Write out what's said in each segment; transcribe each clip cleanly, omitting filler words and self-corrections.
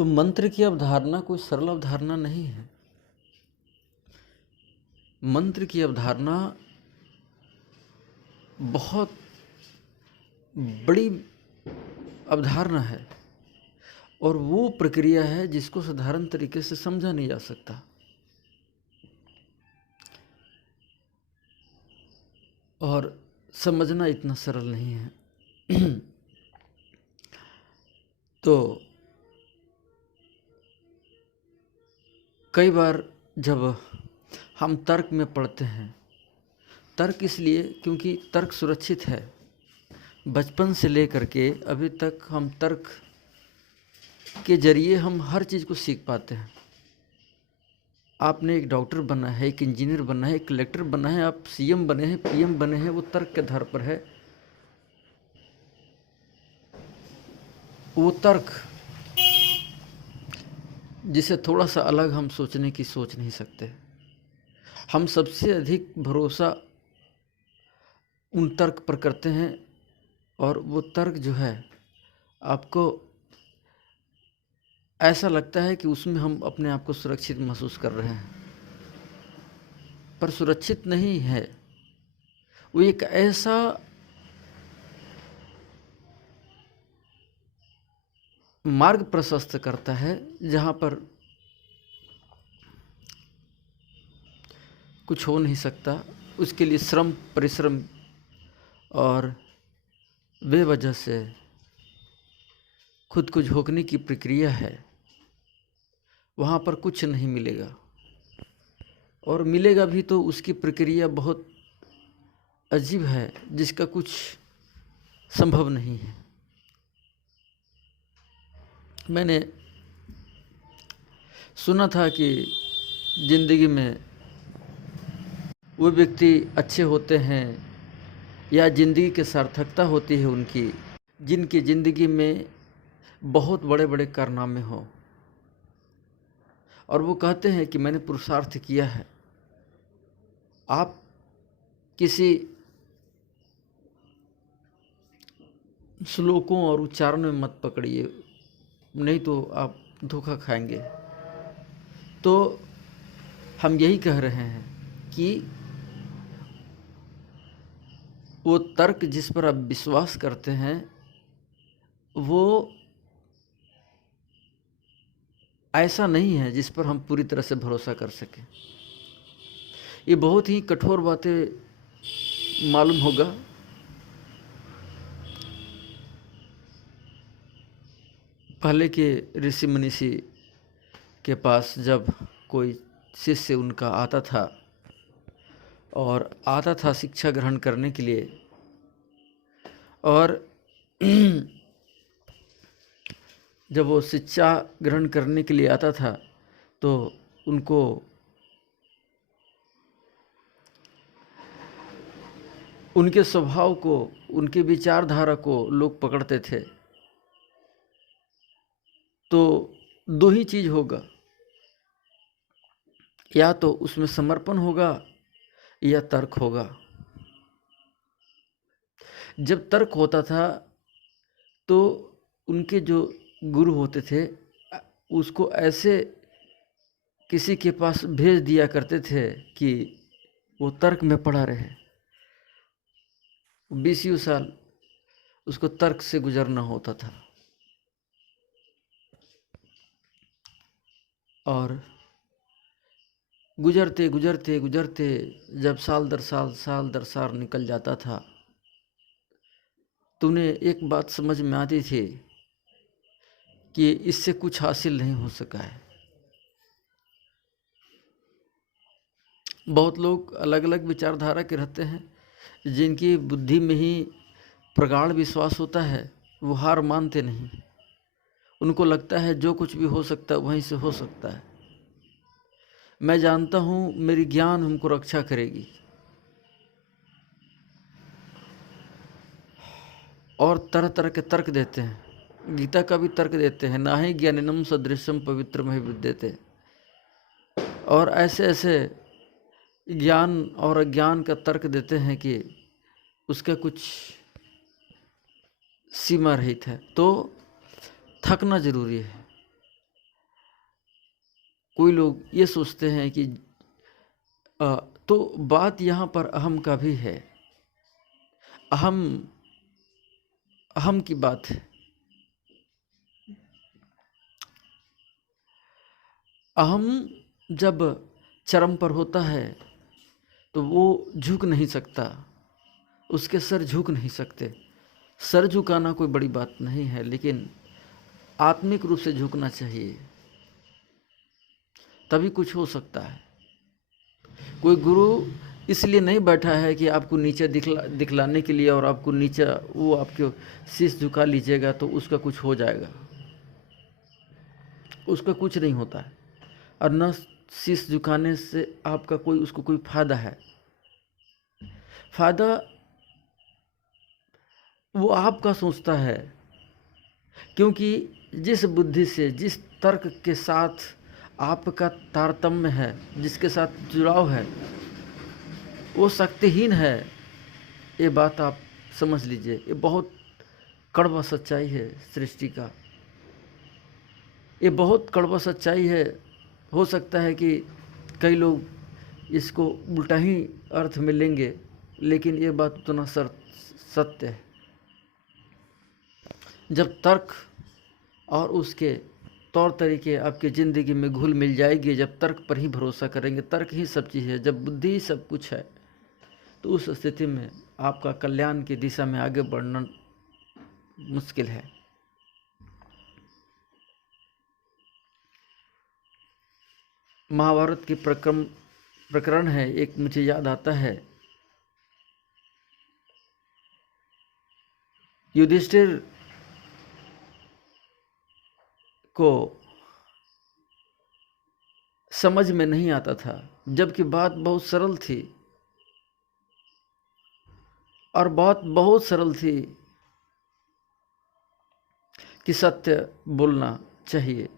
तो मंत्र की अवधारणा कोई सरल अवधारणा नहीं है। मंत्र की अवधारणा बहुत बड़ी अवधारणा है और वो प्रक्रिया है जिसको साधारण तरीके से समझा नहीं जा सकता। और समझना इतना सरल नहीं है। तो कई बार जब हम तर्क में पढ़ते हैं, तर्क इसलिए क्योंकि तर्क सुरक्षित है। बचपन से लेकर के अभी तक हम तर्क के जरिए हम हर चीज़ को सीख पाते हैं। आपने एक डॉक्टर बनना है, एक इंजीनियर बनना है, एक कलेक्टर बनना है, आप सीएम बने हैं, पीएम बने हैं, वो तर्क के आधार पर है। वो तर्क जिसे थोड़ा सा अलग हम सोचने की सोच नहीं सकते। हम सबसे अधिक भरोसा उन तर्क पर करते हैं और वो तर्क जो है आपको ऐसा लगता है कि उसमें हम अपने आप को सुरक्षित महसूस कर रहे हैं, पर सुरक्षित नहीं है। वो एक ऐसा मार्ग प्रशस्त करता है जहाँ पर कुछ हो नहीं सकता। उसके लिए श्रम, परिश्रम और बेवजह से खुद को झोंकने की प्रक्रिया है। वहाँ पर कुछ नहीं मिलेगा, और मिलेगा भी तो उसकी प्रक्रिया बहुत अजीब है जिसका कुछ संभव नहीं है। मैंने सुना था कि जिंदगी में वो व्यक्ति अच्छे होते हैं या जिंदगी की सार्थकता होती है उनकी, जिनकी ज़िंदगी में बहुत बड़े बड़े कारनामे हों और वो कहते हैं कि मैंने पुरुषार्थ किया है। आप किसी श्लोकों और उच्चारण में मत पकड़िए, नहीं तो आप धोखा खाएंगे। तो हम यही कह रहे हैं कि वो तर्क जिस पर आप विश्वास करते हैं वो ऐसा नहीं है जिस पर हम पूरी तरह से भरोसा कर सकें। ये बहुत ही कठोर बातें मालूम होगा, पहले के ऋषि मनीषी के पास जब कोई शिष्य उनका आता था शिक्षा ग्रहण करने के लिए, और जब वो शिक्षा ग्रहण करने के लिए आता था तो उनको उनके स्वभाव को, उनके विचारधारा को लोग पकड़ते थे। तो दो ही चीज़ होगा, या तो उसमें समर्पण होगा या तर्क होगा। जब तर्क होता था तो उनके जो गुरु होते थे उसको ऐसे किसी के पास भेज दिया करते थे कि वो तर्क में पड़ा रहे। 20 साल उसको तर्क से गुजरना होता था। और गुजरते गुजरते गुजरते जब साल दर साल निकल जाता था तो उन्हें एक बात समझ में आती थी कि इससे कुछ हासिल नहीं हो सका है। बहुत लोग अलग अलग विचारधारा के रहते हैं, जिनकी बुद्धि में ही प्रगाढ़ विश्वास होता है, वो हार मानते नहीं। उनको लगता है जो कुछ भी हो सकता है वहीं से हो सकता है। मैं जानता हूँ मेरी ज्ञान हमको रक्षा करेगी, और तरह तरह के तर्क देते हैं। गीता का भी तर्क देते हैं, ना ही ज्ञानिनम सदृशम पवित्रम विद्यते। और ऐसे ऐसे ज्ञान और अज्ञान का तर्क देते हैं कि उसका कुछ सीमा रहित है। तो थकना जरूरी है। कोई लोग ये सोचते हैं कि तो बात यहाँ पर अहम का भी है। अहम अहम की बात है। अहम जब चरम पर होता है तो वो झुक नहीं सकता, उसके सर झुक नहीं सकते। सर झुकाना कोई बड़ी बात नहीं है, लेकिन आत्मिक रूप से झुकना चाहिए, तभी कुछ हो सकता है। कोई गुरु इसलिए नहीं बैठा है कि आपको नीचे दिखलाने के लिए, और आपको नीचे वो आपके शीश झुका लीजिएगा तो उसका कुछ हो जाएगा। उसका कुछ नहीं होता है, और न शीश झुकाने से आपका उसको कोई फायदा है। फायदा वो आपका सोचता है, क्योंकि जिस बुद्धि से, जिस तर्क के साथ आपका तारतम्य है, जिसके साथ जुड़ाव है, वो शक्तिहीन है। ये बात आप समझ लीजिए। ये बहुत कड़वा सच्चाई है सृष्टि का। ये बहुत कड़वा सच्चाई है। हो सकता है कि कई लोग इसको उल्टा ही अर्थ में लेंगे, लेकिन ये बात उतना सत्य है। जब तर्क और उसके तौर तरीके आपकी ज़िंदगी में घुल मिल जाएगी, जब तर्क पर ही भरोसा करेंगे, तर्क ही सब चीज़ है, जब बुद्धि ही सब कुछ है, तो उस स्थिति में आपका कल्याण की दिशा में आगे बढ़ना मुश्किल है। महाभारत की प्रकरण है एक, मुझे याद आता है। युधिष्ठिर को समझ में नहीं आता था, जबकि बात बहुत सरल थी, और बात बहुत सरल थी कि सत्य बोलना चाहिए।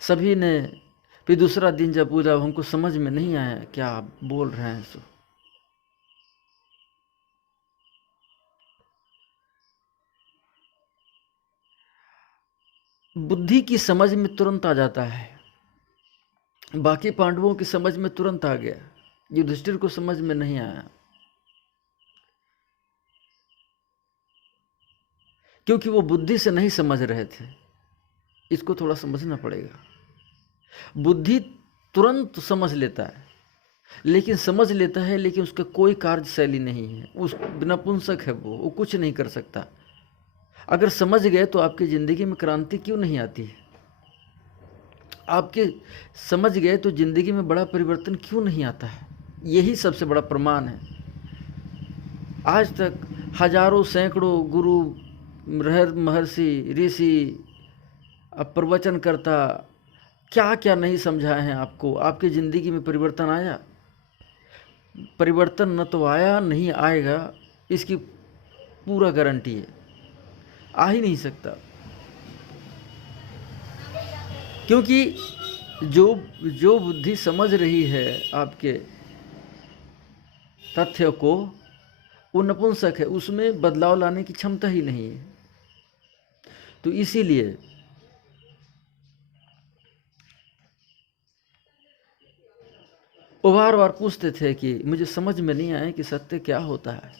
सभी ने फिर दूसरा दिन जब पूछा, हमको समझ में नहीं आया क्या आप बोल रहे हैं। सो बुद्धि की समझ में तुरंत आ जाता है, बाकी पांडवों की समझ में तुरंत आ गया, युधिष्ठिर को समझ में नहीं आया, क्योंकि वो बुद्धि से नहीं समझ रहे थे। इसको थोड़ा समझना पड़ेगा। बुद्धि तुरंत समझ लेता है, लेकिन समझ लेता है, लेकिन उसका कोई कार्यशैली नहीं है, उस नपुंसक है, वो कुछ नहीं कर सकता। अगर समझ गए तो आपकी ज़िंदगी में क्रांति क्यों नहीं आती है? आपके समझ गए तो ज़िंदगी में बड़ा परिवर्तन क्यों नहीं आता है? यही सबसे बड़ा प्रमाण है। आज तक हजारों सैकड़ों गुरु, महर्षि, ऋषि, प्रवचन करता क्या क्या नहीं समझाए हैं आपको। आपकी ज़िंदगी में परिवर्तन आया? परिवर्तन न तो आया, नहीं आएगा, इसकी पूरा गारंटी है। आ ही नहीं सकता, क्योंकि जो बुद्धि समझ रही है आपके तथ्य को, वो नपुंसक है, उसमें बदलाव लाने की क्षमता ही नहीं है। तो इसीलिए वो बार बार पूछते थे कि मुझे समझ में नहीं आया कि सत्य क्या होता है,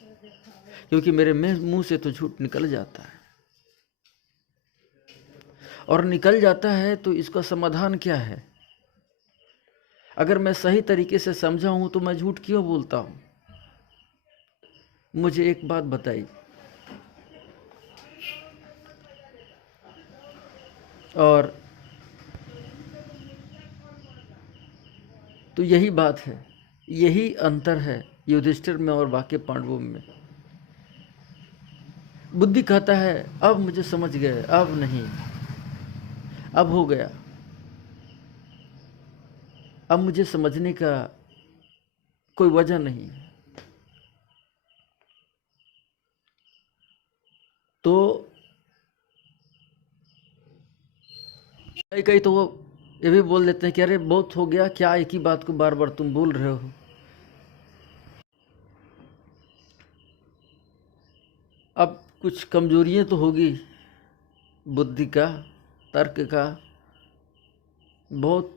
क्योंकि मेरे मुंह से तो झूठ निकल जाता है, और निकल जाता है तो इसका समाधान क्या है? अगर मैं सही तरीके से समझा हूं तो मैं झूठ क्यों बोलता हूं? मुझे एक बात बताइए। और तो यही बात है, यही अंतर है युधिष्ठिर में और बाकी पांडवों में। बुद्धि कहता है अब मुझे समझ गए, अब नहीं, अब हो गया, अब मुझे समझने का कोई वजह नहीं। तो कई तो वो ये भी बोल देते हैं कि अरे बहुत हो गया, क्या एक ही बात को बार बार तुम बोल रहे हो। अब कुछ कमजोरियां तो होगी बुद्धि का, तर्क का, बहुत,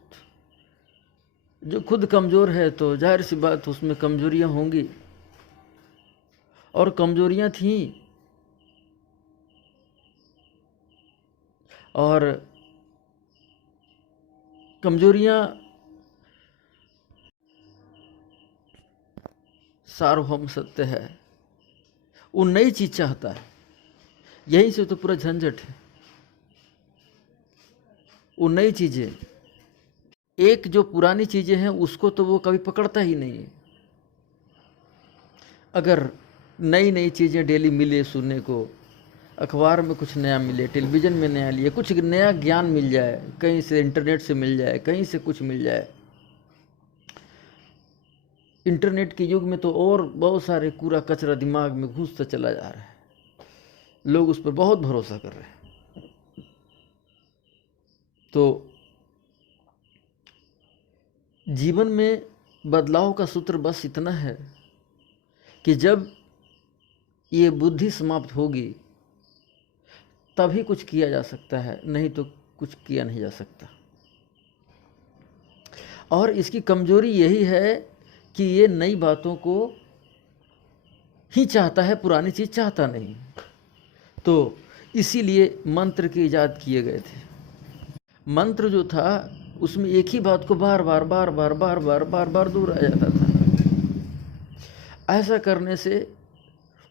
जो खुद कमज़ोर है तो जाहिर सी बात उसमें कमज़ोरियाँ होंगी, और कमज़ोरियाँ थीं, और कमज़ोरियाँ सार्वभौम सत्य है। वो नई चीज़ चाहता है, यहीं से तो पूरा झंझट है। वो नई चीज़ें, एक जो पुरानी चीज़ें हैं उसको तो वो कभी पकड़ता ही नहीं है। अगर नई नई चीज़ें डेली मिले सुनने को, अखबार में कुछ नया मिले, टेलीविज़न में नया लिए, कुछ नया ज्ञान मिल जाए, कहीं से इंटरनेट से मिल जाए, कहीं से कुछ मिल जाए। इंटरनेट के युग में तो और बहुत सारे कूड़ा कचरा दिमाग में घुसता चला जा रहा है, लोग उस पर बहुत भरोसा कर रहे हैं। तो जीवन में बदलाव का सूत्र बस इतना है कि जब ये बुद्धि समाप्त होगी तभी कुछ किया जा सकता है, नहीं तो कुछ किया नहीं जा सकता। और इसकी कमजोरी यही है कि ये नई बातों को ही चाहता है, पुरानी चीज़ चाहता नहीं। तो इसीलिए मंत्र के ईजाद किए गए थे। मंत्र जो था उसमें एक ही बात को बार बार बार बार बार बार बार बार दोहराया जाता था। ऐसा करने से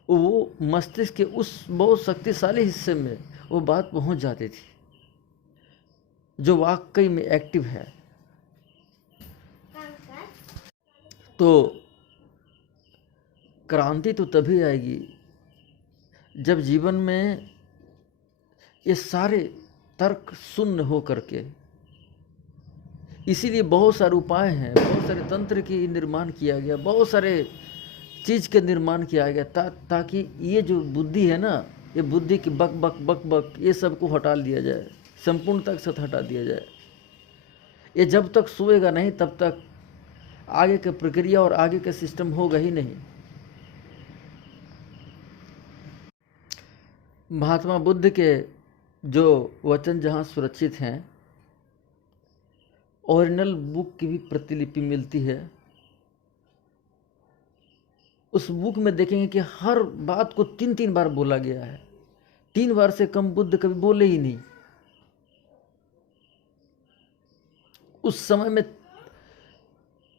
वो मस्तिष्क के उस बहुत शक्तिशाली हिस्से में वो बात पहुंच जाती थी जो वाकई में एक्टिव है। तो क्रांति तो तभी आएगी जब जीवन में ये सारे तर्क शून्य हो करके, इसीलिए बहुत सारे उपाय हैं, बहुत सारे तंत्र की निर्माण किया गया, बहुत सारे चीज़ के निर्माण किया गया ताकि ये जो बुद्धि है ना, ये बुद्धि की बक बक बक बक ये सब को हटा दिया जाए, संपूर्णता के साथ हटा दिया जाए। ये जब तक सोएगा नहीं तब तक आगे की प्रक्रिया और आगे का सिस्टम होगा ही नहीं। महात्मा बुद्ध के जो वचन जहाँ सुरक्षित हैं, ओरिजिनल बुक की भी प्रतिलिपि मिलती है। उस बुक में देखेंगे कि हर बात को 3-3 बार बोला गया है। 3 बार से कम बुद्ध कभी बोले ही नहीं। उस समय में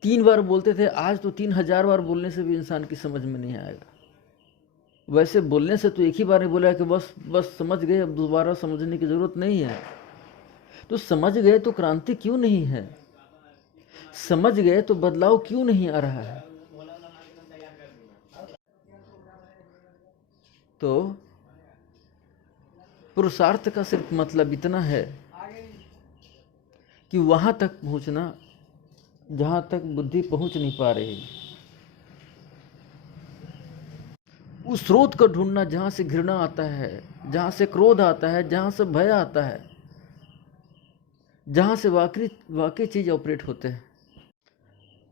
3 बार बोलते थे, आज तो 3000 बार बोलने से भी इंसान की समझ में नहीं आएगा। वैसे बोलने से तो एक ही बार नहीं बोला कि बस समझ गए, अब दोबारा समझने की ज़रूरत नहीं है। तो समझ गए तो क्रांति क्यों नहीं है? समझ गए तो बदलाव क्यों नहीं आ रहा है? तो पुरुषार्थ का सिर्फ मतलब इतना है कि वहाँ तक पहुँचना जहाँ तक बुद्धि पहुँच नहीं पा रही, उस स्रोत को ढूंढना जहाँ से घृणा आता है, जहाँ से क्रोध आता है, जहाँ से भय आता है, जहाँ से वाकई चीज़ ऑपरेट होते हैं।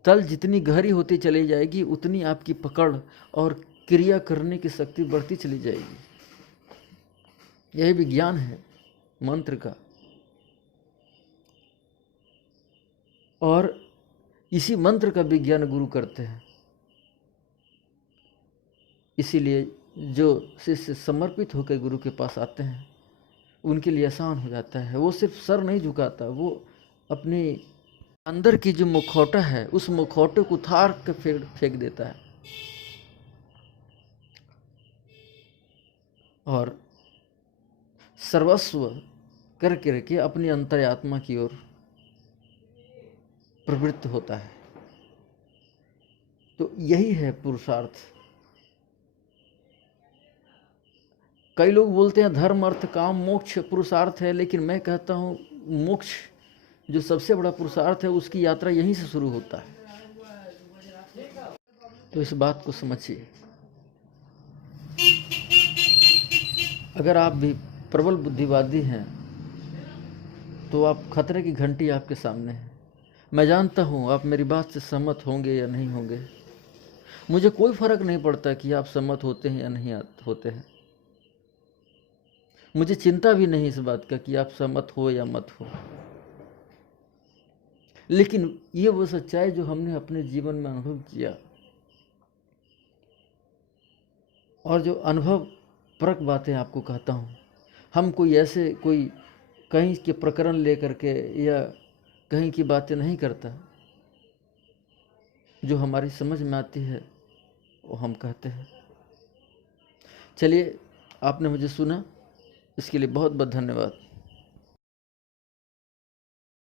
तल जितनी गहरी होती चली जाएगी उतनी आपकी पकड़ और क्रिया करने की शक्ति बढ़ती चली जाएगी। यही विज्ञान है मंत्र का, और इसी मंत्र का विज्ञान गुरु करते हैं। इसीलिए जो शिष्य समर्पित होकर गुरु के पास आते हैं उनके लिए आसान हो जाता है। वो सिर्फ सर नहीं झुकाता, वो अपने अंदर की जो मुखौटा है उस मुखौटे को उतार के फेंक देता है और सर्वस्व कर करके अपनी अंतर्यात्मा की ओर प्रवृत्त होता है। तो यही है पुरुषार्थ। कई लोग बोलते हैं धर्म अर्थ काम मोक्ष पुरुषार्थ है, लेकिन मैं कहता हूँ मोक्ष जो सबसे बड़ा पुरुषार्थ है उसकी यात्रा यहीं से शुरू होता है। तो इस बात को समझिए। अगर आप भी प्रबल बुद्धिवादी हैं तो आप खतरे की घंटी आपके सामने है। मैं जानता हूँ आप मेरी बात से सहमत होंगे या नहीं होंगे, मुझे कोई फर्क नहीं पड़ता कि आप सहमत होते हैं या नहीं होते हैं। मुझे चिंता भी नहीं इस बात का कि आप सहमत हो या मत हो। लेकिन ये वो सच्चाई जो हमने अपने जीवन में अनुभव किया, और जो अनुभव परक बातें आपको कहता हूँ। हम कोई ऐसे कोई कहीं के प्रकरण लेकर के या कहीं की बातें नहीं करता, जो हमारी समझ में आती है वो हम कहते हैं। चलिए, आपने मुझे सुना, इसके लिए बहुत बहुत धन्यवाद।